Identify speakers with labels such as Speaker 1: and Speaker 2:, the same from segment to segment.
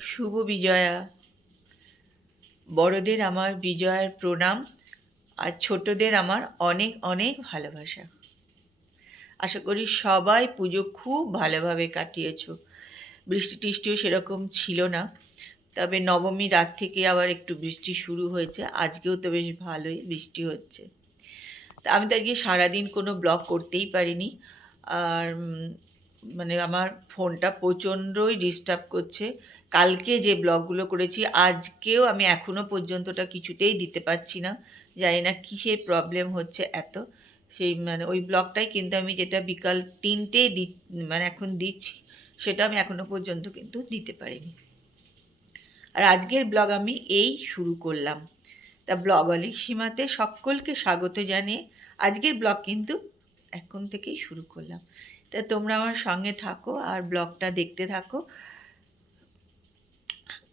Speaker 1: শুভ বিজয়া। বড়দের আমার বিজয়ার প্রণাম, আর ছোটদের আমার অনেক অনেক ভালোবাসা। আশা করি সবাই পুজো খুব ভালোভাবে কাটিয়েছ। বৃষ্টি টিষ্টিও সেরকম ছিল না, তবে নবমী রাত থেকে আবার একটু বৃষ্টি শুরু হয়েছে। আজকেও তো বেশ ভালোই বৃষ্টি হচ্ছে। তা আমি তো আজকে সারাদিন কোনো ব্লগ করতেই পারিনি। আর মানে আমার ফোনটা প্রচণ্ডই ডিস্টার্ব করছে। কালকে যে ব্লগগুলো করেছি, আজকেও আমি এখনও পর্যন্তটা কিছুতেই দিতে পারছি না। জানি না কিসের প্রবলেম হচ্ছে এত। সেই মানে ওই ব্লগটাই কিন্তু আমি যেটা বিকাল তিনটেই দি মানে এখন দিচ্ছি, সেটা আমি এখনও পর্যন্ত কিন্তু দিতে পারিনি। আর আজকের ব্লগ আমি এই শুরু করলাম। তা ব্লগ অলিক সীমাতে সকলকে স্বাগত জানিয়ে আজকের ব্লগ কিন্তু এখন থেকেই শুরু করলাম। তা তোমরা আমার সঙ্গে থাকো আর ব্লগটা দেখতে থাকো।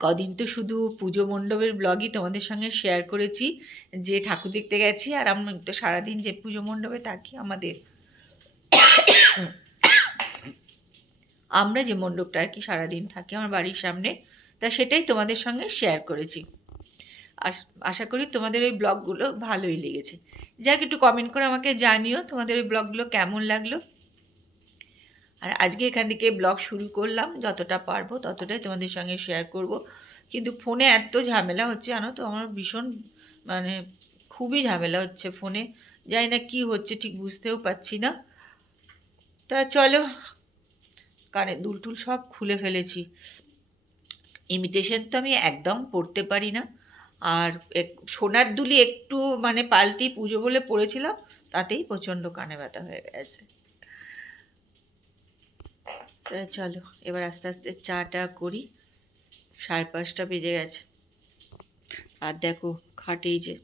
Speaker 1: কদিন তো শুধু পুজো মণ্ডপের ব্লগই তোমাদের সঙ্গে শেয়ার করেছি, যে ঠাকুর দেখতে গেছি আর আমি তো সারাদিন যে পুজো মণ্ডপে থাকি আমাদের। আমরা যে মণ্ডপটা আর কি সারাদিন থাকি আমার বাড়ির সামনে, তা সেটাই তোমাদের সঙ্গে শেয়ার করেছি। আশ- করি তোমাদের ওই ব্লগগুলো ভালোই লেগেছে। যাক, একটু কমেন্ট করে আমাকে জানিও তোমাদের ওই ব্লগগুলো কেমন লাগল। আর আজকে এখান থেকে ব্লগ শুরু করলাম, যতটা পারব ততটাই তোমাদের সঙ্গে শেয়ার করব। কিন্তু ফোনে এত ঝামেলা হচ্ছে, জানো তো, আমার ভীষণ মানে খুবই ঝামেলা হচ্ছে ফোনে। জানি না কি হচ্ছে, ঠিক বুঝতেও পারছি না। তা চলো, কানে দুলটুল সব খুলে ফেলেছি। ইমিটেশন তো আমি একদম পড়তে পারি না। আর সোনার দুলি একটু মানে পাল্টি পুজো বলে পড়েছিলাম, তাতেই প্রচণ্ড কানে ব্যথা হয়ে গেছে। চলো, এবার আস্তে আস্তে চাটা করি। সাড়ে পাঁচটা বেজে গেছে। আর দেখো, খাটেই যে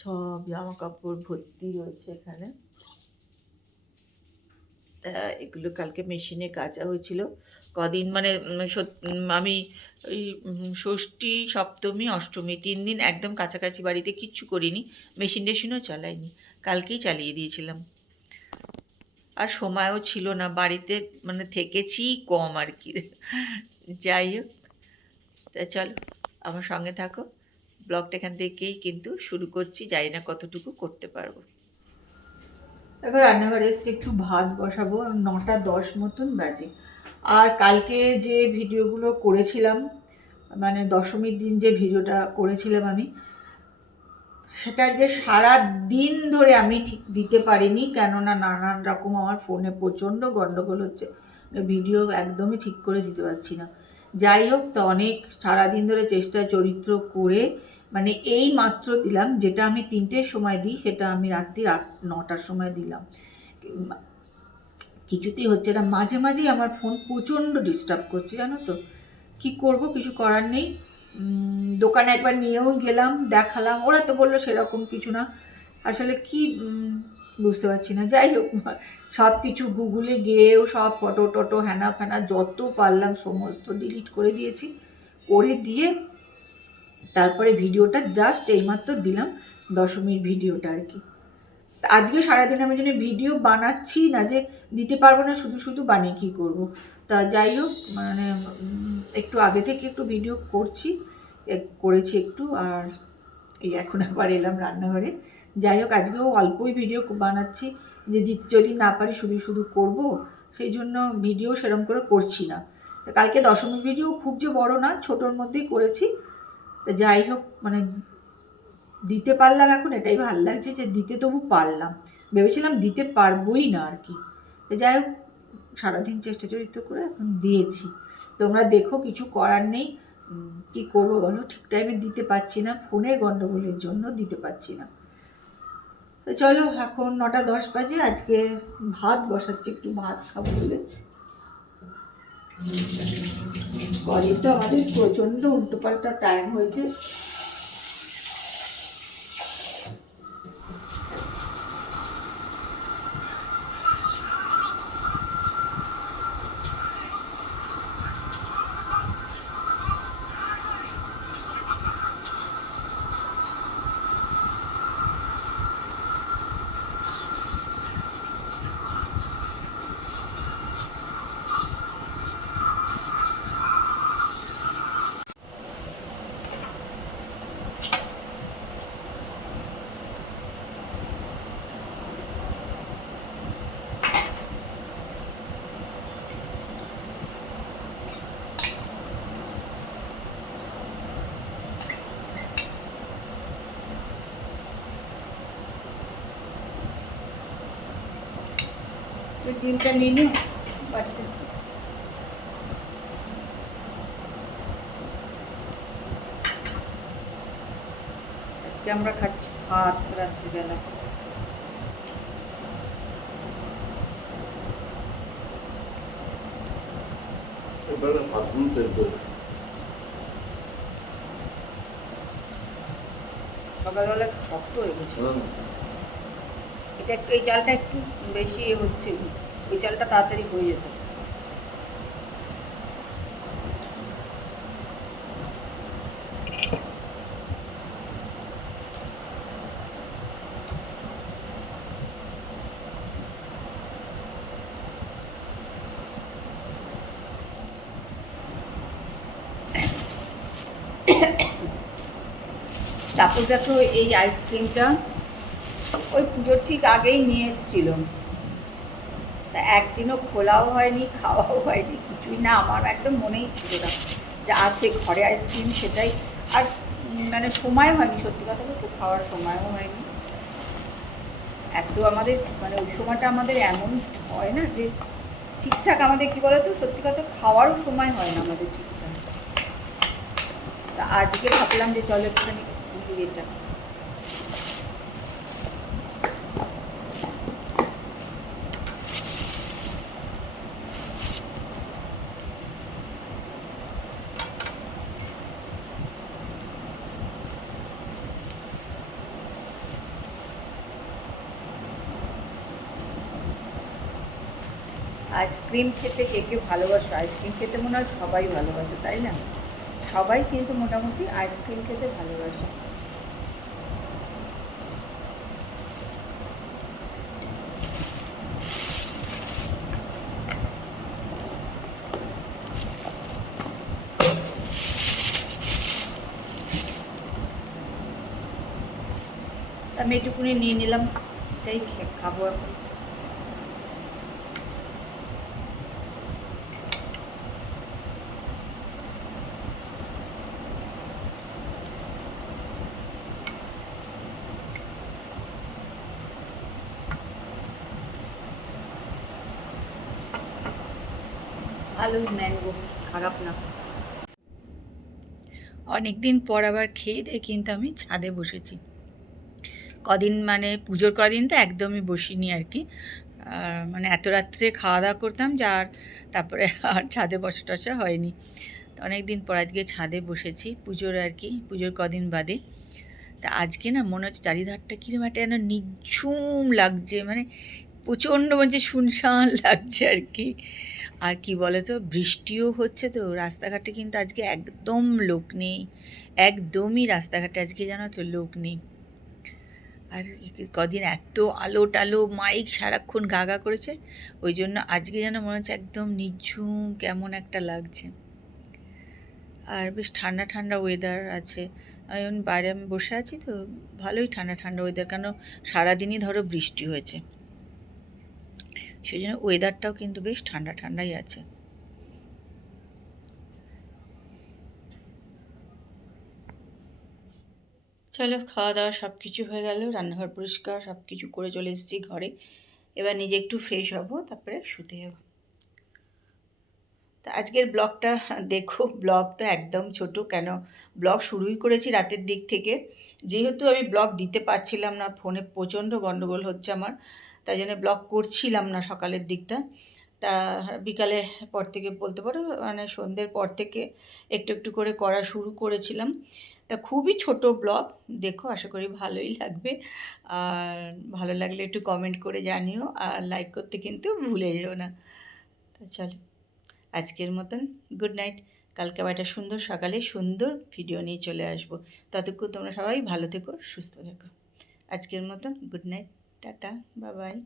Speaker 1: সব জামা কাপড় ভর্তি রয়েছে এখানে। তা এগুলো কালকে মেশিনে কাচা হয়েছিল। কদিন মানে আমি ওই ষষ্ঠী, সপ্তমী, অষ্টমী, তিন দিন একদম কাছাকাছি বাড়িতে কিচ্ছু করিনি। মেশিন টেশিনও চালাইনি। কালকেই চালিয়ে দিয়েছিলাম। আর সময়ও ছিল না, বাড়িতে মানে থেকেছি কম আর কি। যাই হোক, তা চলো, আমার সঙ্গে থাকো। ব্লগটা এখান থেকেই কিন্তু শুরু করছি, জানি না কতটুকু করতে পারব। এখন রান্নাঘরে এসে একটু ভাত বসাবো নটা দশ মতন বাজে। আর কালকে যে ভিডিওগুলো করেছিলাম মানে দশমীর দিন যে ভিডিওটা করেছিলাম আমি, সেটা আজকে সারা দিন ধরে আমি ঠিক দিতে পারিনি, কেননা নানান রকম আমার ফোনে প্রচণ্ড গণ্ডগোল হচ্ছে, ভিডিও একদমই ঠিক করে দিতে পারছি না। যাই হোক, তো অনেক সারাদিন ধরে চেষ্টা চরিত্র করে মানে এই মাত্র দিলাম, যেটা আমি তিনটের সময় দিই, সেটা আমি রাত্রি আট, নটার সময় দিলাম। কিছুতেই হচ্ছে না। মাঝে মাঝেই আমার ফোন প্রচণ্ড ডিস্টার্ব করছে, জানো তো? কি করব, কিছু করার নেই। দোকানে একবার নিয়েও গেলাম, দেখালাম, ওরা তো বলল সেরকম কিছু না। আসলে কি বুঝতে পারছি না। যাই হোক সব কিছু গুগলে গিয়েও সব ফটো টটো হ্যানা ফ্যানা যত পারলাম সমস্ত ডিলিট করে দিয়েছি। করে দিয়ে তারপরে ভিডিওটা জাস্ট এইমাত্র দিলাম, দশমীর ভিডিওটা আর কি। আজকে সারাদিন আমি জন্য ভিডিও বানাচ্ছি না যে দিতে পারব না, শুধু শুধু বানিয়ে কী করব। তা যাই হোক মানে একটু আগে থেকে একটু ভিডিও করছি করেছি একটু, আর এই এখন আবার এলাম রান্নাঘরে। যাই হোক, আজকেও অল্পই ভিডিও বানাচ্ছি, যে যদি না পারি শুধু শুধু করব, সেই জন্য ভিডিও সেরম করে করছি না। তা কালকে দশমীর ভিডিও খুব যে বড় না, ছোটোর মধ্যেই করেছি তা যাই হোক মানে দিতে পারলাম এখন, এটাই ভালো লাগছে যে দিতে তবু পারলাম। ভেবেছিলাম দিতে পারবোই না আর কি। তো যাই হোক, সারাদিন চেষ্টা চরিত্র করে এখন দিয়েছি। তোমরা দেখো, কিছু করার নেই। কি করব বলো? ঠিক টাইমে দিতে পারছি না, ফোনের গণ্ডগোলের জন্য দিতে পারছি না। তো চলো, এখন নটা দশ বাজে, আজকে ভাত বসাচ্ছি, একটু ভাত খাব বলে। কদিন তো আমাদের প্রচণ্ড উল্টোপাল্টা টাইম হয়েছে। তুই ডিমটা নিয়ে নিও বাটিতে আজকে আমরা খাচ্ছি ভাত রাত্রিবেলা
Speaker 2: এবারে ভাতগুলো বের করে
Speaker 1: সকালবেলা শক্ত হয়ে গেছে। এটা একটু, এই চালটা একটু বেশি এ হচ্ছে। ওই চালটা তাড়াতাড়ি হয়ে যেত। তারপর দেখো এই আইসক্রিমটা ওই পুজোর ঠিক আগেই নিয়ে এসেছিল। তা একদিনও খোলাও হয়নি, খাওয়াও হয়নি, কিছুই না, আমার একদম মনেই ছিল না যা আছে ঘরে আইসক্রিম সেটাই। আর মানে সময় হয়নি, সত্যি কথা বলতে খাওয়ার সময়ও হয়নি। এত আমাদের মানে ওই সময়টা আমাদের এমন হয় না যে ঠিকঠাক আমাদের কি বলতো, সত্যি কথা খাওয়ারও সময় হয় না আমাদের ঠিকঠাক। তা আজকে ভাবলাম যে চলো একটুখানি এটা। আইসক্রিম খেতে কে কে ভালোবাসো? আইসক্রিম খেতে মনে হয় সবাই ভালোবাসে, তাই না? সবাই কিন্তু মোটামুটি আইসক্রিম খেতে ভালোবাসে। আমি এটুকুনি নিয়ে নিলাম, এটাই খাব এখন। ভালো ম্যাঙ্গো, খারাপ না। অনেক দিন পর আবার খেয়ে দিয়ে কিন্তু আমি ছাদে বসেছি। কদিন মানে পুজোর কদিন তো একদমই বসিনি আর কি। মানে এত রাত্রে খাওয়া দাওয়া করতাম যা আর তারপরে আর ছাদে বসা টসা হয়নি। তো অনেক দিন পর আজকে ছাদে বসেছি পুজোর আর কি, পুজোর কদিন বাদে। তা আজকে না মনে হচ্ছে চারিধারটা কিরম একটা যেন নিঝুম লাগছে মানে প্রচণ্ড মানে শুনশান লাগছে আর কি। আর কি বলে তো বৃষ্টিও হচ্ছে তো, রাস্তাঘাটে কিন্তু আজকে একদম লোক নেই, একদমই রাস্তাঘাটে আজকে জানো তো লোক নেই। আর কদিন এত আলো টালো, মাইক সারাক্ষণ গাগা করেছে, ওই জন্য আজকে যেন মনে হচ্ছে একদম নিঝুম কেমন একটা লাগছে। আর বেশ ঠান্ডা ঠান্ডা ওয়েদার আছে। আমি বাইরে আমি বসে আছি তো, ভালোই ঠান্ডা ঠান্ডা ওয়েদার কেন সারাদিনই ধরো বৃষ্টি হয়েছে। সেই জন্য ওয়েদারটাও কিন্তু বেশ ঠান্ডা ঠান্ডাই আছে। চলো খাওয়া দাওয়া সব কিছু হয়ে গেল, রান্নাঘর পরিষ্কার সব কিছু করে চলে এসেছি ঘরে। এবার নিজে একটু ফ্রেশ হব, তারপরে শুতে যাব। তা আজকের ব্লগটা, দেখো, ব্লগ তো একদম ছোট, কেন? ব্লগ শুরুই করেছি রাতের দিক থেকে। যেহেতু আমি ব্লগ দিতে পারছিলাম না, ফোনে প্রচণ্ড গণ্ডগোল হচ্ছে আমার তাই জন্য ব্লগ করছিলাম না সকালের দিকটা। তা বিকালে পর থেকে বলতে পারো মানে সন্ধ্যের পর থেকে একটু একটু করে করা শুরু করেছিলাম। তা খুবই ছোট ব্লগ দেখো আশা করি ভালোই লাগবে। আর ভালো লাগলে একটু কমেন্ট করে জানিও, আর লাইক করতে কিন্তু ভুলে যেও না। তা চলো, আজকের মতন গুড নাইট কালকে আবার একটা সুন্দর সকালে সুন্দর ভিডিও নিয়ে চলে আসব। ততক্ষণ তোমরা সবাই ভালো থেকো, সুস্থ থেকো। আজকের মতন গুড নাইট টাটা বাবাই